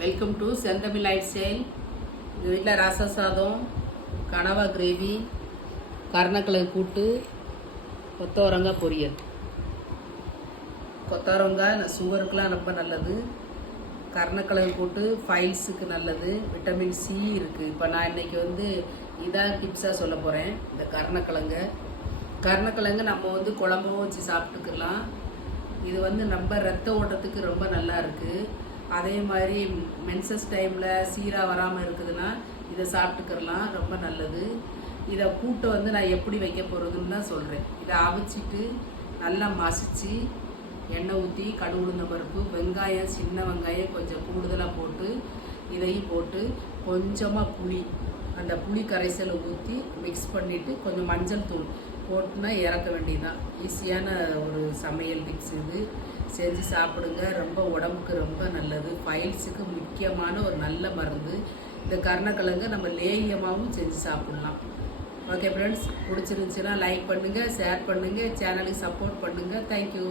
Welcome to செந்தமிழ் life style. எங்கள் வீட்டில் ரச சாதம், கனவா கிரேவி, கருணக்கிழங்கு கூட்டு, கொத்தவரங்காய் பொரியல். கொத்தவரங்காய் சுகருக்கெலாம் ரொம்ப நல்லது. கருணக்கிழங்கு கூட்டு ஃபைல்ஸுக்கு நல்லது. விட்டமின் சி இருக்குது. இப்போ நான் இன்றைக்கி இதான் டிப்ஸாக சொல்ல போகிறேன். இந்த கருணக்கிழங்கு நம்ம குழம்பும் வச்சு சாப்பிட்டுக்கலாம். இது நம்ம ரத்த ஓட்டத்துக்கு ரொம்ப நல்லா இருக்குது. அதே மாதிரி மென்சஸ் டைமில் சீராக வராமல் இருக்குதுன்னா இதை சாப்பிட்டுக்கிறலாம், ரொம்ப நல்லது. இதை கூட்டை நான் எப்படி வைக்க போகிறதுன்னு தான் சொல்கிறேன். இதை அவிச்சிட்டு நல்லா மசித்து எண்ணெய் ஊற்றி கடுகு உளுந்த பருப்பு, வெங்காயம், சின்ன வெங்காயம் கொஞ்சம் கூடுதலாக போட்டு இதையும் போட்டு கொஞ்சமாக புளி, அந்த புளி கரைசலை ஊற்றி மிக்ஸ் பண்ணிவிட்டு கொஞ்சம் மஞ்சள் தூள் போட்டுனா இறக்க வேண்டியதுதான். ஈஸியான ஒரு சமையல் மிக்ஸ். இது செஞ்சு சாப்பிடுங்க. ரொம்ப உடம்புக்கு ரொம்ப நல்லது. ஃபைல்ஸுக்கு முக்கியமான ஒரு நல்ல மருந்து. இந்த கருணக்கிழங்கு நம்ம லேகியமாகவும் செஞ்சு சாப்பிட்லாம். ஓகே ஃப்ரெண்ட்ஸ், பிடிச்சிருந்துச்சுன்னா லைக் பண்ணுங்கள், ஷேர் பண்ணுங்கள், சேனலுக்கு சப்போர்ட் பண்ணுங்கள். தேங்க்யூ.